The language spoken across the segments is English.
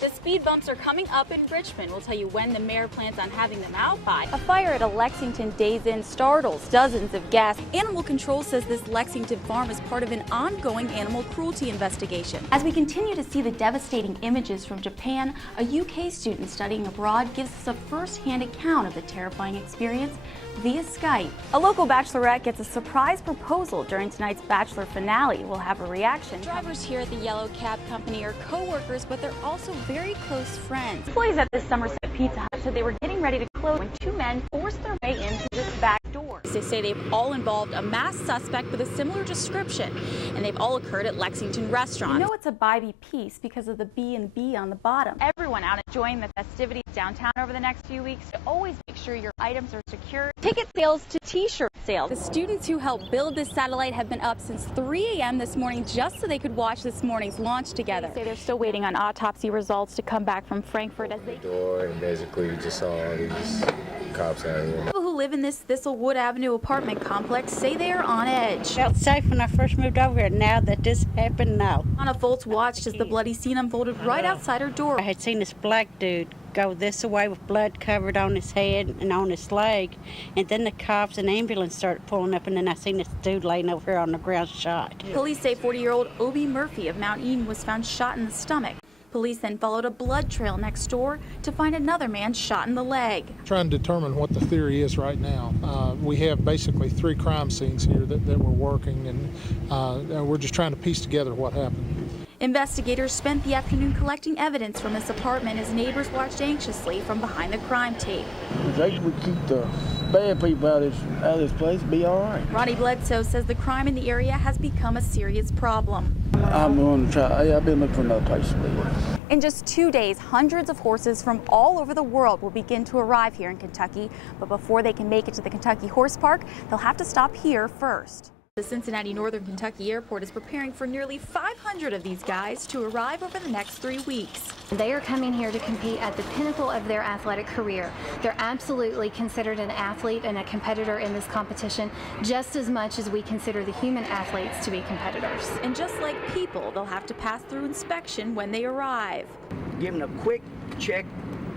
The speed bumps are coming up in Richmond. We'll tell you when the mayor plans on having them out by. A fire at a Lexington Days Inn startles dozens of guests. Animal Control says this Lexington farm is part of an ongoing animal cruelty investigation. As we continue to see the devastating images from Japan, a UK student studying abroad gives us a first-hand account of the terrifying experience via Skype. A local bachelorette gets a surprise proposal during tonight's Bachelor finale. We'll have a reaction. Drivers here at the Yellow Cab Company are co-workers, but they're also very close friends. Employees at this Somerset Pizza Hut said they were getting ready to close when two men forced their way into this back door. They say they've all involved a masked suspect with a similar description, and they've all occurred at Lexington restaurants. You know it's a buy-me piece because of the B&B on the bottom. Everyone out enjoying the festivities downtown over the next few weeks to always make sure your items are secure. Ticket sales to t-shirt sales. The students who helped build this satellite have been up since 3 a.m. this morning just so they could watch this morning's launch together. They say they're still waiting on autopsy results to come back from Frankfurt as they door, and basically just saw all these cops out here. People who live in this Thistlewood Avenue apartment complex say they are on edge. Felt safe when I first moved over here. Now that this happened, no. Anna Foltz watched as the bloody scene unfolded right outside her door. I had seen this black dude go this way with blood covered on his head and on his leg, and then the cops and ambulance started pulling up, and then I seen this dude laying over here on the ground shot. Police say 40-year-old Obi Murphy of Mount Eden was found shot in the stomach. Police then followed a blood trail next door to find another man shot in the leg. Trying to determine what the theory is right now. We have basically 3 crime scenes here that we're working, and we're just trying to piece together what happened. Investigators spent the afternoon collecting evidence from this apartment as neighbors watched anxiously from behind the crime tape. If they would keep the bad people out of this place, it'd be all right. Ronnie Bledsoe says the crime in the area has become a serious problem. I'm going to try. I've been looking for another place to live. In just 2 days, hundreds of horses from all over the world will begin to arrive here in Kentucky. But before they can make it to the Kentucky Horse Park, they'll have to stop here first. The Cincinnati Northern Kentucky Airport is preparing for nearly 500 of these guys to arrive over the next 3 weeks. They are coming here to compete at the pinnacle of their athletic career. They're absolutely considered an athlete and a competitor in this competition, just as much as we consider the human athletes to be competitors. And just like people, they'll have to pass through inspection when they arrive. Given a quick check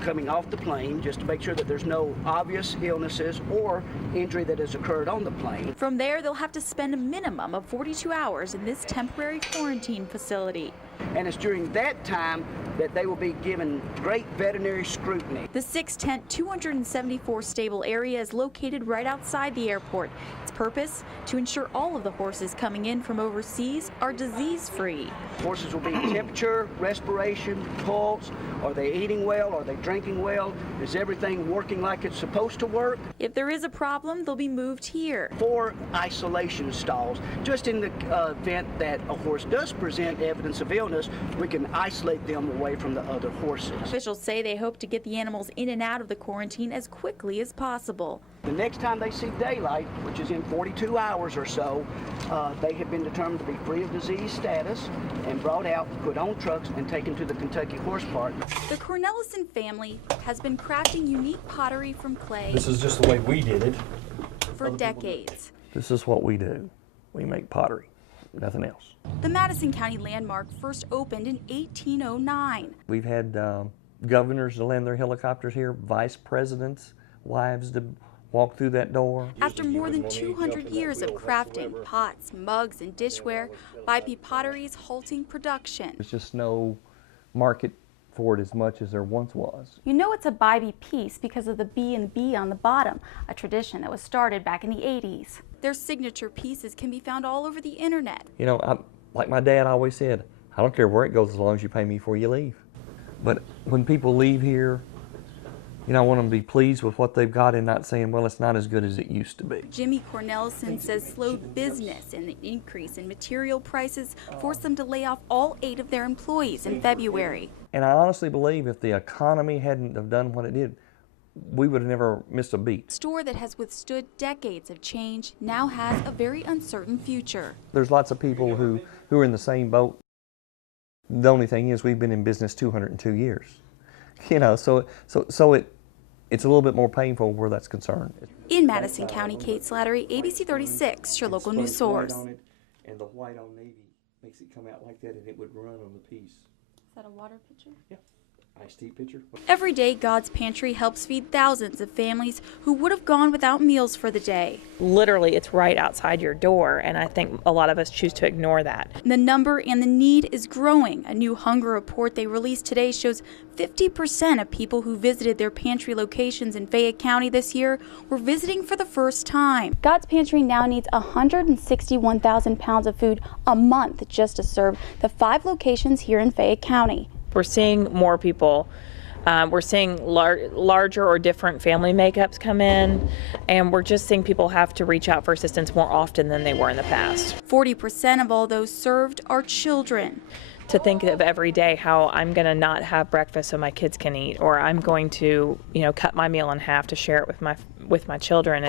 coming off the plane just to make sure that there's no obvious illnesses or injury that has occurred on the plane. From there, they'll have to spend a minimum of 42 hours in this temporary quarantine facility. And it's during that time that they will be given great veterinary scrutiny. The 6-tent, 274 stable area is located right outside the airport. Its purpose? To ensure all of the horses coming in from overseas are disease-free. Horses will be temperature, respiration, pulse. Are they eating well? Are they drinking well? Is everything working like it's supposed to work? If there is a problem, they'll be moved here. 4 isolation stalls. Just in the event that a horse does present evidence of illness, we can isolate them away from the other horses. Officials say they hope to get the animals in and out of the quarantine as quickly as possible. The next time they see daylight, which is in 42 hours or so, they have been determined to be free of disease status and brought out, put on trucks, and taken to the Kentucky Horse Park. The Cornelison family has been crafting unique pottery from clay. This is just the way we did it. For decades. This is what we do. We make pottery, nothing else. The Madison County landmark first opened in 1809. We've had governors to land their helicopters here, vice presidents, wives to walk through that door. After more than 200 years of crafting pots, mugs, and dishware, Bipey Pottery is halting production. There's just no market for it as much as there once was. You know it's a Bipey piece because of the B&B on the bottom, a tradition that was started back in the 80s. Their signature pieces can be found all over the internet. You know, like my dad always said, I don't care where it goes as long as you pay me before you leave. But when people leave here, you know, I want them to be pleased with what they've got and not saying, well, it's not as good as it used to be. Jimmy Cornelison says slowed business and the increase in material prices forced them to lay off all 8 of their employees in February. And I honestly believe if the economy hadn't have done what it did, we would have never missed a beat. A store that has withstood decades of change now has a very uncertain future. There's lots of people who are in the same boat. The only thing is we've been in business 202 years. You know, so it's a little bit more painful where that's concerned. In Madison County, Catie Slattery, ABC 36, your local news source. And the white on navy makes it come out like that, and it would run on the piece. Is that a water pitcher? Yeah. Nice deep picture. Every day, God's Pantry helps feed thousands of families who would have gone without meals for the day. Literally, it's right outside your door, and I think a lot of us choose to ignore that. The number and the need is growing. A new hunger report they released today shows 50% of people who visited their pantry locations in Fayette County this year were visiting for the first time. God's Pantry now needs 161,000 pounds of food a month just to serve the 5 locations here in Fayette County. We're seeing more people. We're seeing larger or different family makeups come in, and we're just seeing people have to reach out for assistance more often than they were in the past. 40% of all those served are children. To think of every day how I'm going to not have breakfast so my kids can eat, or I'm going to, cut my meal in half to share it with my children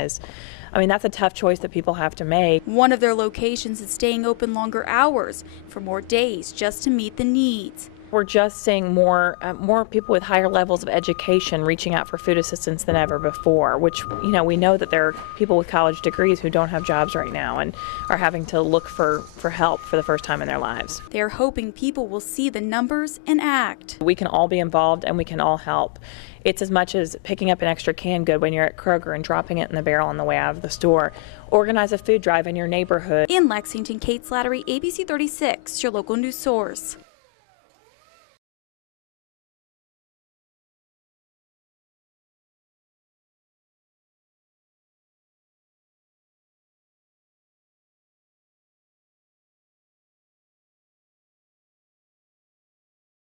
that's a tough choice that people have to make. One of their locations is staying open longer hours for more days just to meet the needs. We're just seeing more people with higher levels of education reaching out for food assistance than ever before, which, we know that there are people with college degrees who don't have jobs right now and are having to look for help for the first time in their lives. They're hoping people will see the numbers and act. We can all be involved and we can all help. It's as much as picking up an extra canned good when you're at Kroger and dropping it in the barrel on the way out of the store. Organize a food drive in your neighborhood. In Lexington, Catie Slattery, ABC 36, your local news source.